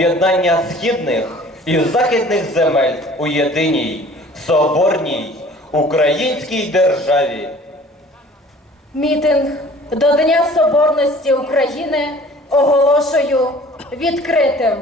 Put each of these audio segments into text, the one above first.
об'єднання східних і західних земель у єдиній соборній українській державі. Мітинг до Дня Соборності України оголошую відкритим.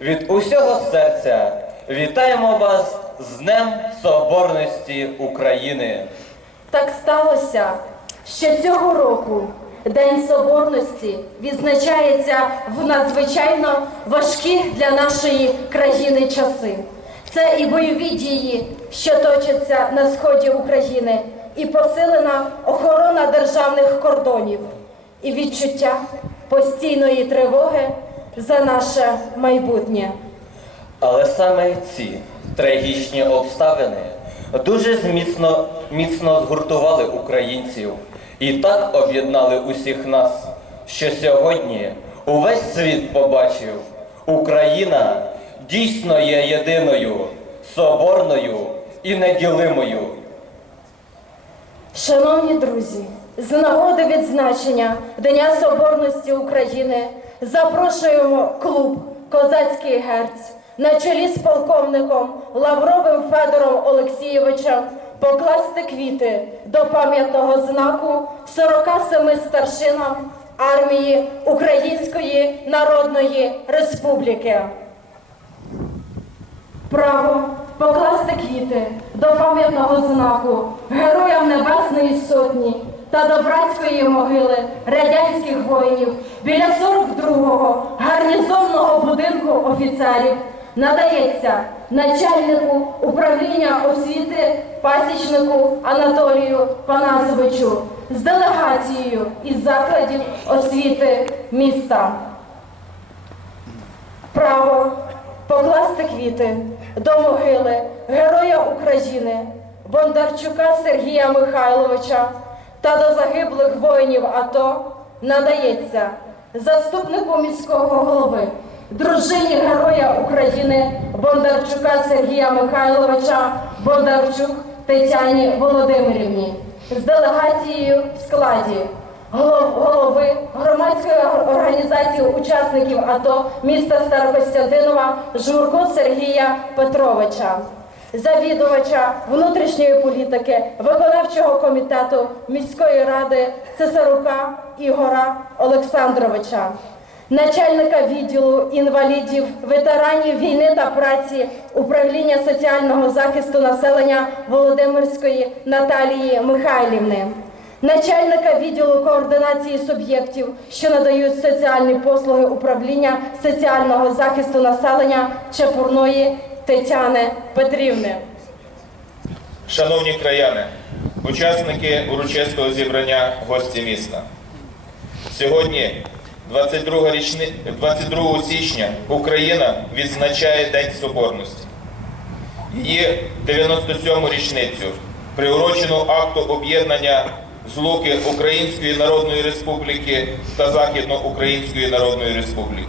Від усього серця вітаємо вас з Днем Соборності України! Так сталося, що цього року День Соборності відзначається в надзвичайно важкі для нашої країни часи. Це і бойові дії, що точаться на сході України, і посилена охорона державних кордонів, і відчуття постійної тривоги за наше майбутнє. Але саме ці трагічні обставини дуже зміцно, міцно згуртували українців і так об'єднали усіх нас, що сьогодні увесь світ побачив, Україна дійсно є єдиною, соборною і неділимою. Шановні друзі, з нагоди відзначення Дня Соборності України запрошуємо клуб Козацький герць на чолі з полковником Лавровим Федором Олексійовичем покласти квіти до пам'ятного знаку 47 старшинам армії Української Народної Республіки. Право покласти квіти до пам'ятного знаку Героям Небесної Сотні та до братської могили радянських воїнів біля 42-го гарнізонного будинку офіцерів надається начальнику управління освіти пасічнику Анатолію Панасовичу з делегацією із закладів освіти міста. Право покласти квіти до могили Героя України Бондарчука Сергія Михайловича та до загиблих воїнів АТО надається заступнику міського голови, дружині Героя України Бондарчука Сергія Михайловича Бондарчук Тетяні Володимирівні. З делегацією в складі голови громадської організації учасників АТО міста Старокостянтинова Журко Сергія Петровича, завідувача внутрішньої політики виконавчого комітету міської ради Цесарука Ігора Олександровича. Начальника відділу інвалідів, ветеранів війни та праці управління соціального захисту населення Володимирської Наталії Михайлівни, начальника відділу координації суб'єктів, що надають соціальні послуги управління соціального захисту населення Чепурної Тетяни Петрівни. Шановні краяни, учасники урочистого зібрання гості міста. Сьогодні 22, річни... 22 січня Україна відзначає День Соборності. Її 97-му річницю, приурочену акту об'єднання злуки Української Народної Республіки та Західноукраїнської Народної Республіки.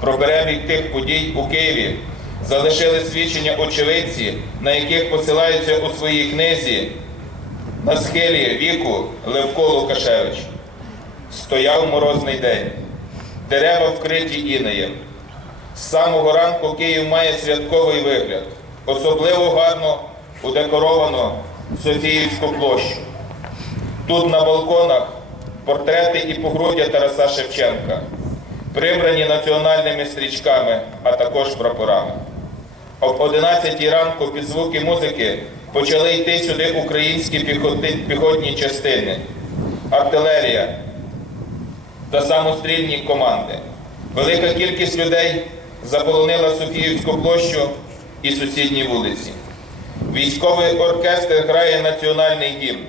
Про перебіг тих подій у Києві залишили свідчення очевидці, на яких посилаються у своїй книзі на схилі віку Левко Лукашевич. Стояв морозний день, дерева вкриті інеєм. З самого ранку Київ має святковий вигляд. Особливо гарно удекоровано Софіївську площу. Тут на балконах портрети і погруддя Тараса Шевченка, прибрані національними стрічками, а також прапорами. Об 11 ранку під звуки музики почали йти сюди українські піхотні частини, артилерія та самострільні команди. Велика кількість людей заполонила Софіївську площу і сусідні вулиці. Військовий оркестр грає національний гімн.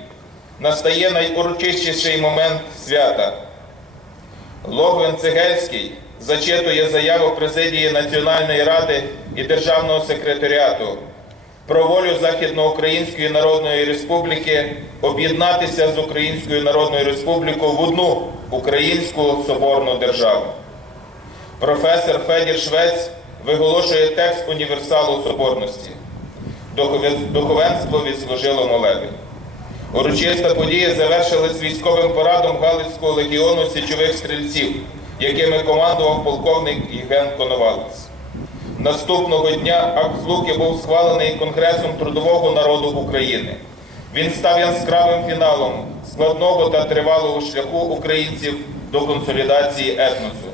Настає найурочистіший момент свята. Логвин Цегельський зачитує заяву президії Національної ради і Державного секретаріату про волю Західноукраїнської Народної Республіки об'єднатися з Українською Народною Республікою в одну українську соборну державу. Професор Федір Швець виголошує текст універсалу соборності. Духове- Духовенство відслужило молебень. Урочиста подія завершилась військовим порадом Галицького легіону січових стрільців, якими командував полковник Євген Коновалець. Наступного дня акт злуки був схвалений Конгресом трудового народу України. Він став яскравим фіналом складного та тривалого шляху українців до консолідації етносу,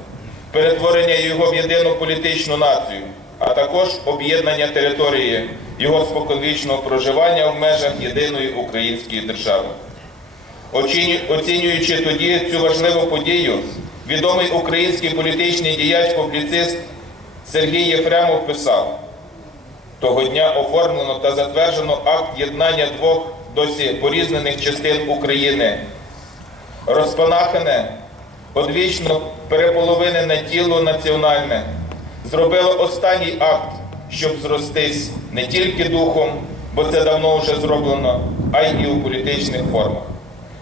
перетворення його в єдину політичну націю, а також об'єднання території його споконвічного проживання в межах єдиної української держави. Оціню- Оцінюючи тоді цю важливу подію, відомий український політичний діяч-публіцист Сергій Єфремов писав: того дня оформлено та затверджено акт єднання двох досі порізнених частин України, розпанахане, одвічно переполовинене тіло національне, зробило останній акт, щоб зростись не тільки духом, бо це давно вже зроблено, а й у політичних формах.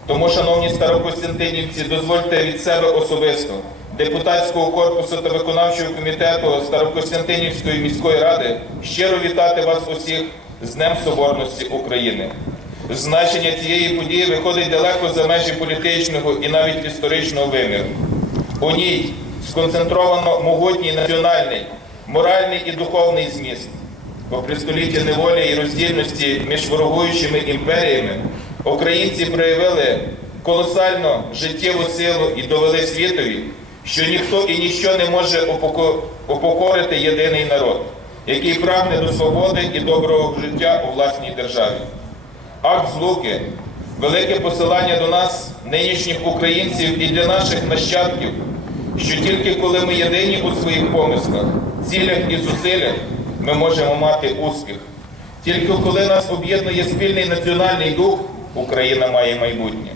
Тому, шановні старокостянтинівці, дозвольте від себе особисто, депутатського корпусу та виконавчого комітету Старокостянтинівської міської ради щиро вітати вас усіх з Днем Соборності України. Значення цієї події виходить далеко за межі політичного і навіть історичного виміру. У ній сконцентровано могутній національний, моральний і духовний зміст. Попри століття неволі і роздільності між ворогуючими імперіями, українці проявили колосальну життєву силу і довели світові, що ніхто і ніщо не може упоко- упокорити єдиний народ, який прагне до свободи і доброго життя у власній державі. Акт злуки велике посилання до нас, нинішніх українців і для наших нащадків, що тільки коли ми єдині у своїх помислах, цілях і зусиллях, ми можемо мати успіх. Тільки коли нас об'єднує спільний національний дух, Україна має майбутнє.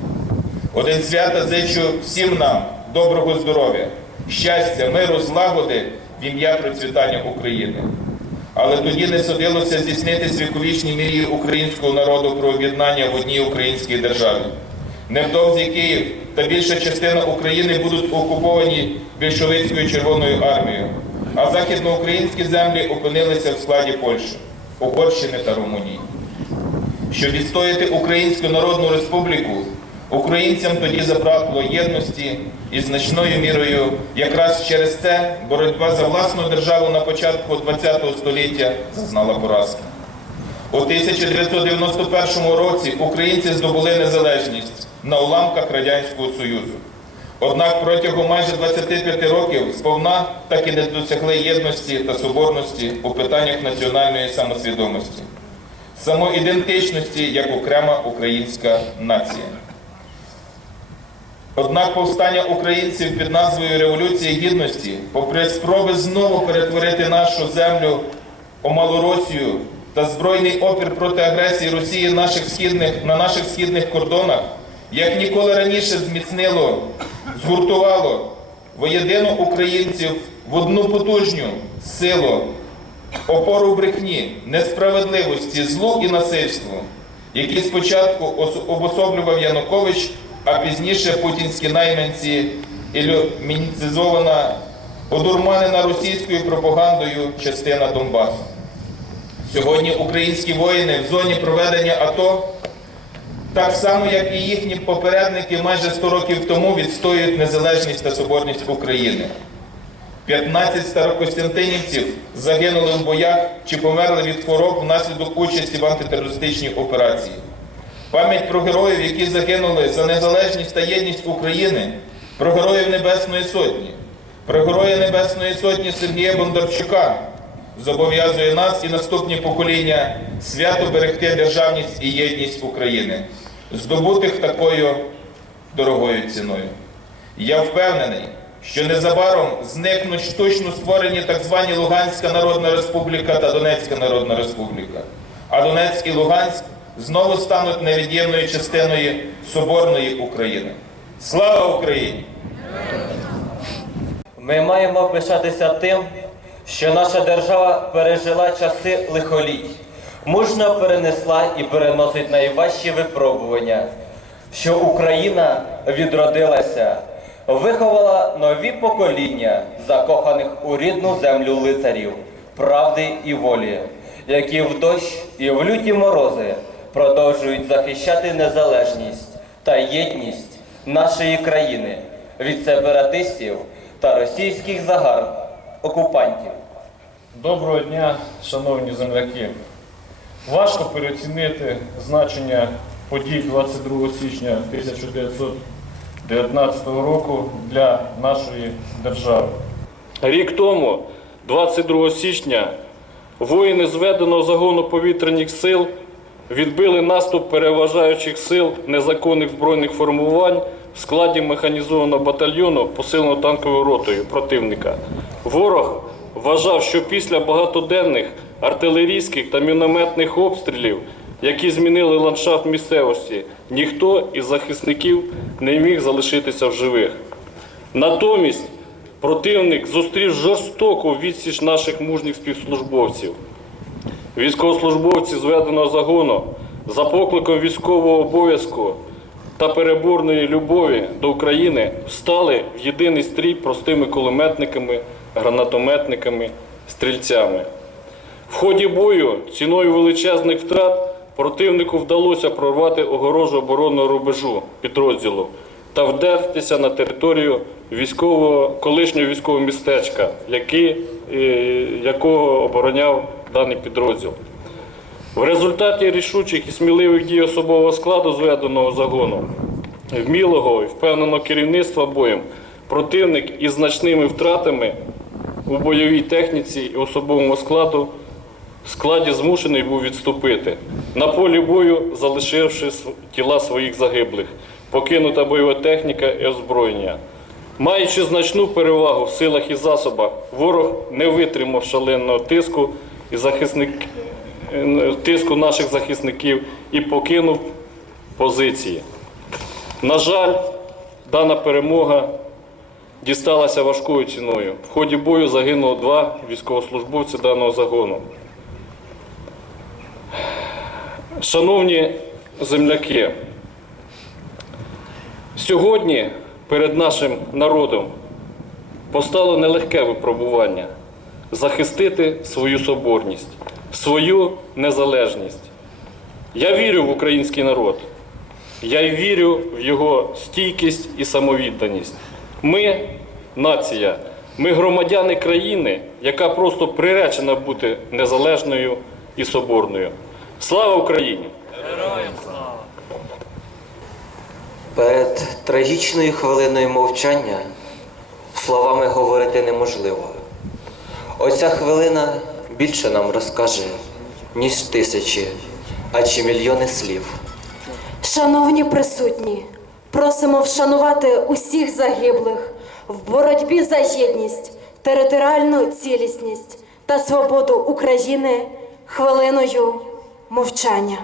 Один свята зичу всім нам доброго здоров'я, щастя, миру, злагоди в ім'я процвітання України. Але тоді не судилося здійснити віковічні мрії українського народу про об'єднання в одній українській державі. Невдовзі Київ та більша частина України будуть окуповані більшовицькою Червоною армією, а західноукраїнські землі опинилися в складі Польщі, Угорщини та Румунії. Щоб відстояти Українську Народну Республіку, українцям тоді забракло єдності і значною мірою якраз через це боротьба за власну державу на початку ХХ століття зазнала поразки. У 1991 році українці здобули незалежність на уламках Радянського Союзу. Однак протягом майже 25 років сповна так і не досягли єдності та соборності у питаннях національної самосвідомості, самоідентичності як окрема українська нація. Однак повстання українців під назвою Революції Гідності, попри спроби знову перетворити нашу землю у Малоросію та збройний опір проти агресії Росії наших східних, на наших східних кордонах, як ніколи раніше зміцнило, згуртувало воєдину українців в одну потужню силу, опору брехні, несправедливості, злу і насильству, які спочатку обособлював Янукович, а пізніше путінські найманці ілюмінізована, одурманена російською пропагандою частина Донбасу. Сьогодні українські воїни в зоні проведення АТО, так само як і їхні попередники майже 100 років тому відстоюють незалежність та соборність України. 15 старокостянтинівців загинули в боях чи померли від хвороб внаслідок участі в антитерористичній операції. Пам'ять про героїв, які загинули за незалежність та єдність України, про героїв Небесної Сотні, про героя Небесної Сотні Сергія Бондарчука зобов'язує нас і наступні покоління свято берегти державність і єдність України, здобутих такою дорогою ціною. Я впевнений, що незабаром зникнуть штучно створені так звані Луганська Народна Республіка та Донецька Народна Республіка. А Донецьк і Луганськ знову стануть невід'ємною частиною соборної України. Слава Україні! Ми маємо пишатися тим, що наша держава пережила часи лихоліть, мужньо перенесла і переносить найважчі випробування, що Україна відродилася, виховала нові покоління закоханих у рідну землю лицарів, правди і волі, які в дощ і в люті морози продовжують захищати незалежність та єдність нашої країни від сепаратистів та російських загар окупантів. Доброго дня, шановні земляки. Важко переоцінити значення подій 22 січня 1919 року для нашої держави. Рік тому, 22 січня, воїни зведеного загону повітряних сил відбили наступ переважаючих сил незаконних збройних формувань в складі механізованого батальйону посиленого танковою ротою противника. Ворог вважав, що після багатоденних артилерійських та мінометних обстрілів, які змінили ландшафт місцевості, ніхто із захисників не міг залишитися в живих. Натомість противник зустрів жорстоку відсіч наших мужніх співслужбовців. Військовослужбовці зведеного загону за покликом військового обов'язку та переборної любові до України встали в єдиний стрій простими кулеметниками, гранатометниками, стрільцями. В ході бою ціною величезних втрат противнику вдалося прорвати огорожу оборонного рубежу підрозділу та вдертися на територію військового, колишнього військового містечка, який, е, якого обороняв даний підрозділ. В результаті рішучих і сміливих дій особового складу зведеного загону, вмілого і впевненого керівництва боєм, противник із значними втратами у бойовій техніці і особовому складу складі змушений був відступити. На полі бою залишивши тіла своїх загиблих, покинута бойова техніка і озброєння. Маючи значну перевагу в силах і засобах, ворог не витримав шаленого тиску і захисник... е, тиску наших захисників і покинув позиції. На жаль, дана перемога дісталася важкою ціною. В ході бою загинуло два військовослужбовці даного загону. Шановні земляки, сьогодні перед нашим народом постало нелегке випробування захистити свою соборність, свою незалежність. Я вірю в український народ. Я вірю в його стійкість і самовідданість. Ми нація, ми громадяни країни, яка просто приречена бути незалежною і соборною. Слава Україні! Героям слава! Перед трагічною хвилиною мовчання словами говорити неможливо. Оця хвилина більше нам розкаже, ніж тисячі, а чи мільйони слів. Шановні присутні, просимо вшанувати усіх загиблих в боротьбі за єдність, територіальну цілісність та свободу України хвилиною мовчання.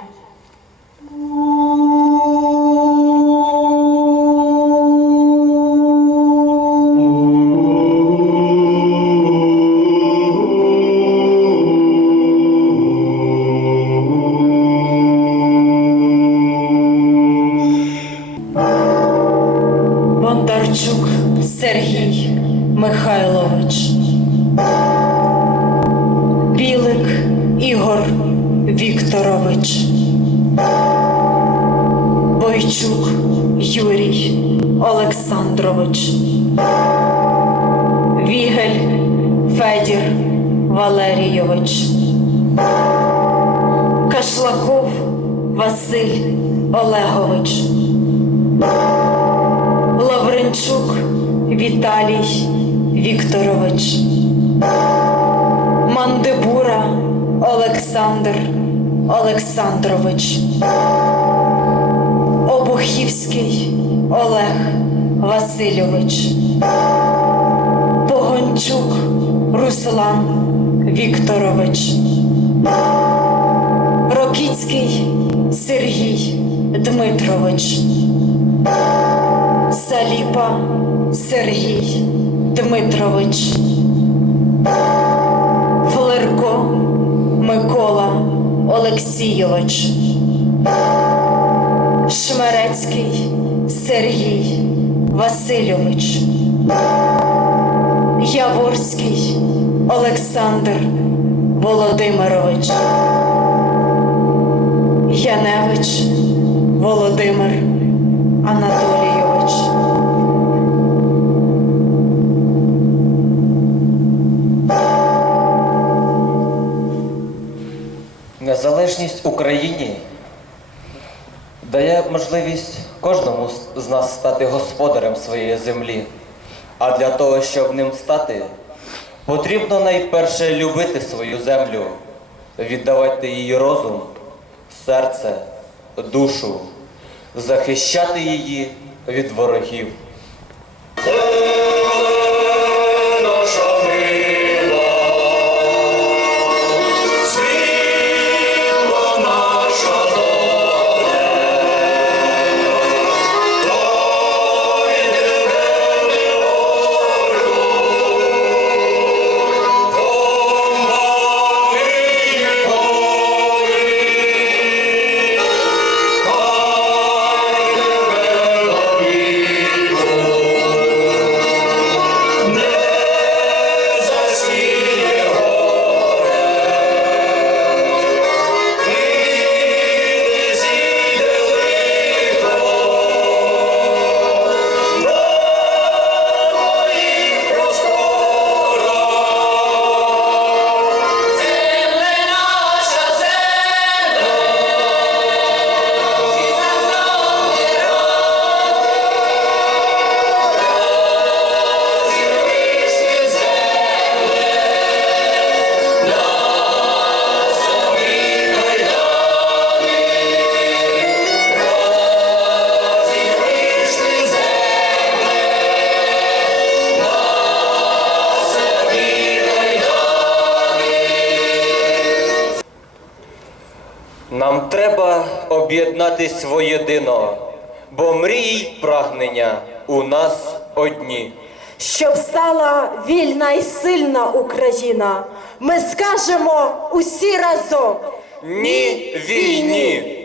Віталій Вікторович. Мандибура Олександр Олександрович. Обухівський Олег Васильович. Погончук Руслан Вікторович. Рокіцький Сергій Дмитрович. Саліпа Сергій Дмитрович. Флерко Микола Олексійович. Шмерецький Сергій Васильович. Яворський Олександр Володимирович. Яневич Володимир Анатолійович. Незалежність Україні дає можливість кожному з- нас стати господарем своєї землі. А для того, щоб ним стати, потрібно найперше любити свою землю, віддавати її розум, серце, душу, захищати її від ворогів. Треба об'єднатись воєдино, бо мрії й прагнення у нас одні. Щоб стала вільна і сильна Україна, ми скажемо усі разом. Ні війні!